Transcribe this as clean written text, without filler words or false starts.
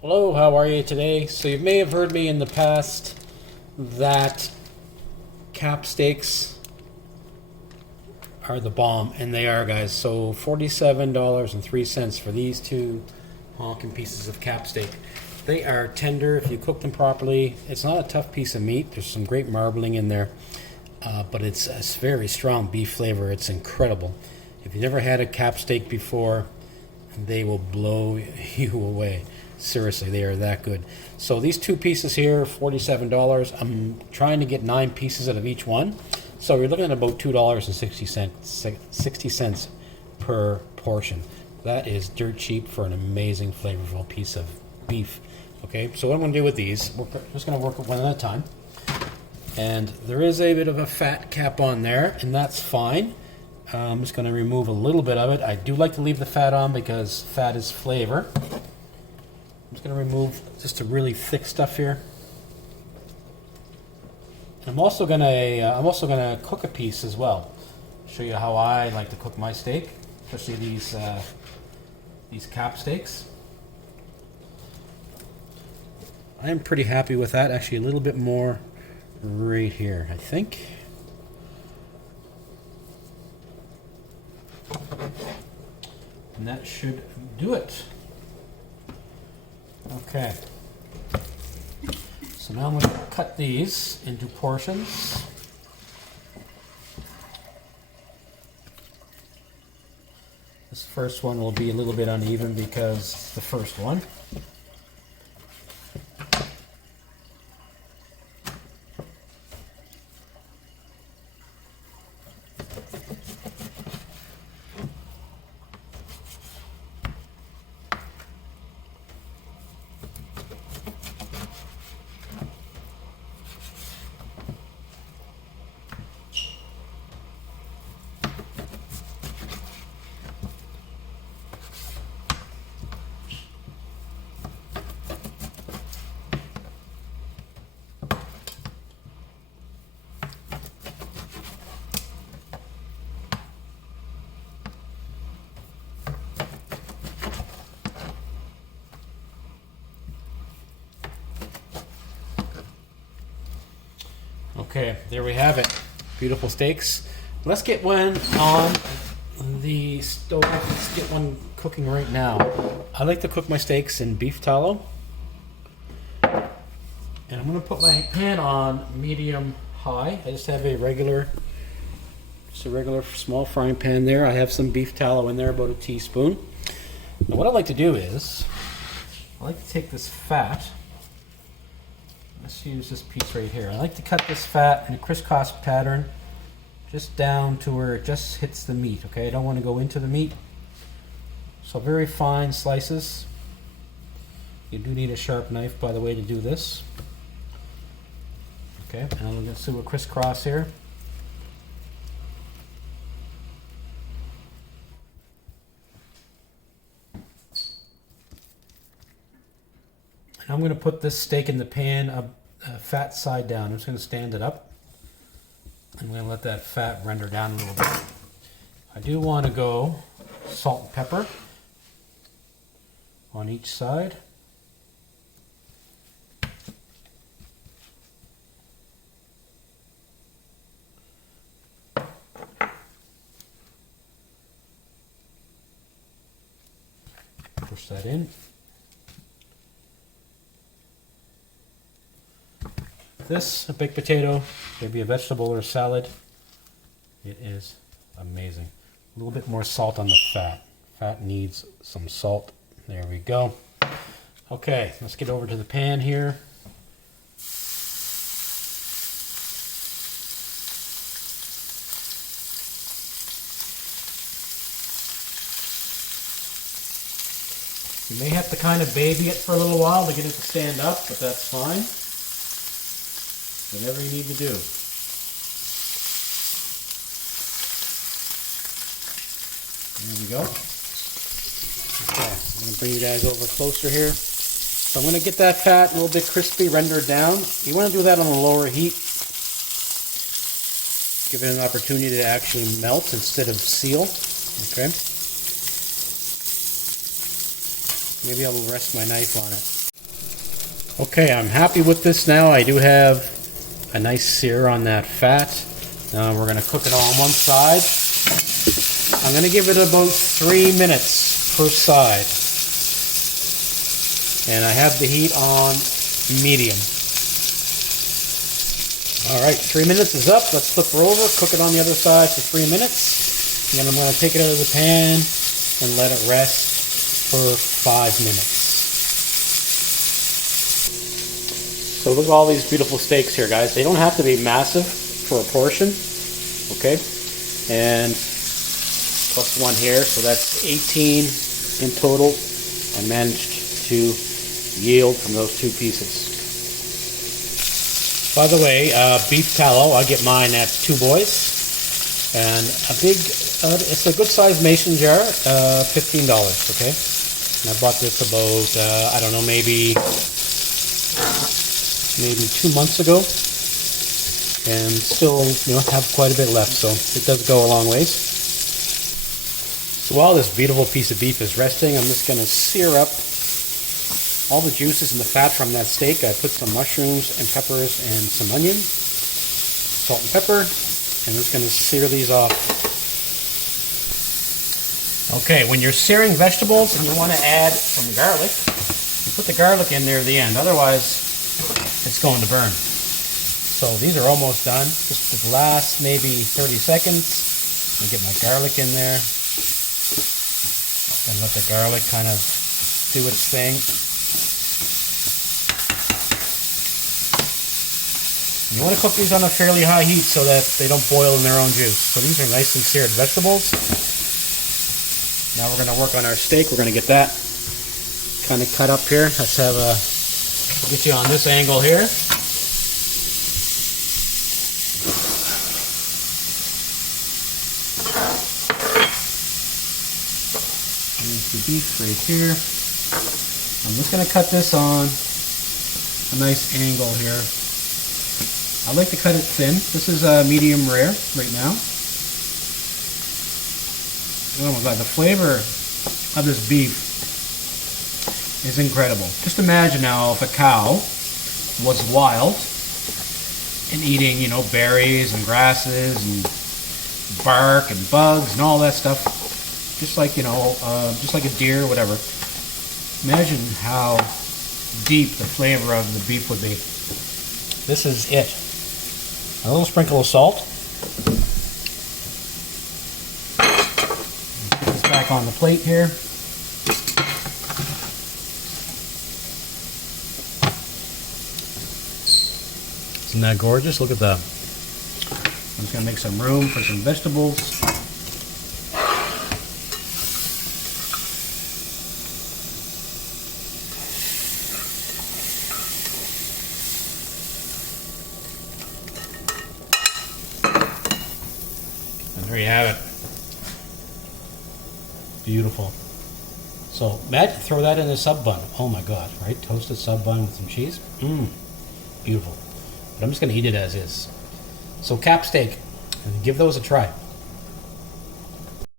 Hello, how are you today? So you may have heard me in the past that cap steaks are the bomb, and they are, guys. So $47.03 for these two honking pieces of cap steak. They are tender if you cook them properly. It's not a tough piece of meat. There's some great marbling in there, but it's a very strong beef flavor. It's incredible. If you've never had a cap steak before, they will blow you away. Seriously, they are that good. So these two pieces here, $47. I'm trying to get 9 pieces out of each one. So you're looking at about $2.60 per portion. That is dirt cheap for an amazing, flavorful piece of beef. Okay, so what I'm going to do with these, we're just going to work it one at a time. And there is a bit of a fat cap on there, and that's fine. I'm just going to remove a little bit of it. I do like to leave the fat on because fat is flavor. I'm just going to remove just the really thick stuff here. I'm also going to cook a piece as well. Show you how I like to cook my steak, especially these cap steaks. I am pretty happy with that. Actually, a little bit more right here, I think. And that should do it. Okay. So now I'm going to cut these into portions. This first one will be a little bit uneven because it's the first one. Okay, there we have it. Beautiful steaks. Let's get one on the stove. Let's get one cooking right now. I like to cook my steaks in beef tallow. And I'm going to put my pan on medium high. I just have a regular small frying pan there. I have some beef tallow in there, about a teaspoon. Now what I like to do is, I like to take this fat. Let's use this piece right here. I like to cut this fat in a crisscross pattern just down to where it just hits the meat, okay? I don't want to go into the meat. So very fine slices. You do need a sharp knife, by the way, to do this. Okay, and I'm going to do a crisscross here. And I'm going to put this steak in the pan, fat side down. I'm just going to stand it up. I'm going to let that fat render down a little bit. I do want to go salt and pepper on each side. Push that in. This, a baked potato, maybe a vegetable or a salad. It is amazing. A little bit more salt on the fat. Fat needs some salt. There we go. Okay, let's get over to the pan here. You may have to kind of baby it for a little while to get it to stand up, but that's fine. Whatever you need to do. There we go. Okay, I'm going to bring you guys over closer here. So I'm going to get that fat a little bit crispy, rendered down. You want to do that on a lower heat. Give it an opportunity to actually melt instead of seal. Okay. Maybe I'll rest my knife on it. Okay, I'm happy with this now. I do have a nice sear on that fat. Now we're going to cook it on one side. I'm going to give it about 3 minutes per side. And I have the heat on medium. Alright, 3 minutes is up. Let's flip her over, cook it on the other side for 3 minutes. And then I'm going to take it out of the pan and let it rest for 5 minutes. So look at all these beautiful steaks here, guys. They don't have to be massive for a portion, okay? And plus one here, so that's 18 in total. I managed to yield from those 2 pieces. By the way, beef tallow, I get mine at 2 Boys. And a big, it's a good sized mason jar, $15, okay? And I bought this about, I don't know, maybe 2 months ago, and still, have quite a bit left, so it does go a long ways. So while this beautiful piece of beef is resting, I'm just going to sear up all the juices and the fat from that steak. I put some mushrooms and peppers and some onion, salt and pepper, and I'm just going to sear these off. Okay, when you're searing vegetables and you want to add some garlic, you put the garlic in there at the end, otherwise it's going to burn. So these are almost done. Just the last maybe 30 seconds. I'll get my garlic in there. And let the garlic kind of do its thing. You want to cook these on a fairly high heat so that they don't boil in their own juice. So these are nicely seared vegetables. Now we're going to work on our steak. We're going to get that kind of cut up here. Let's have a get you on this angle here. There's the beef right here. I'm just going to cut this on a nice angle here. I like to cut it thin. This is medium rare right now. Oh my God, the flavor of this beef is incredible. Just imagine now if a cow was wild and eating, berries and grasses and bark and bugs and all that stuff, just like a deer or whatever. Imagine how deep the flavor of the beef would be. This is it. A little sprinkle of salt. Put this back on the plate here. Isn't that gorgeous? Look at that. I'm just going to make some room for some vegetables. And there you have it. Beautiful. So, Matt, throw that in a sub bun. Oh my God, right? Toasted sub bun with some cheese. Beautiful. But I'm just going to eat it as is. So cap steak, and give those a try.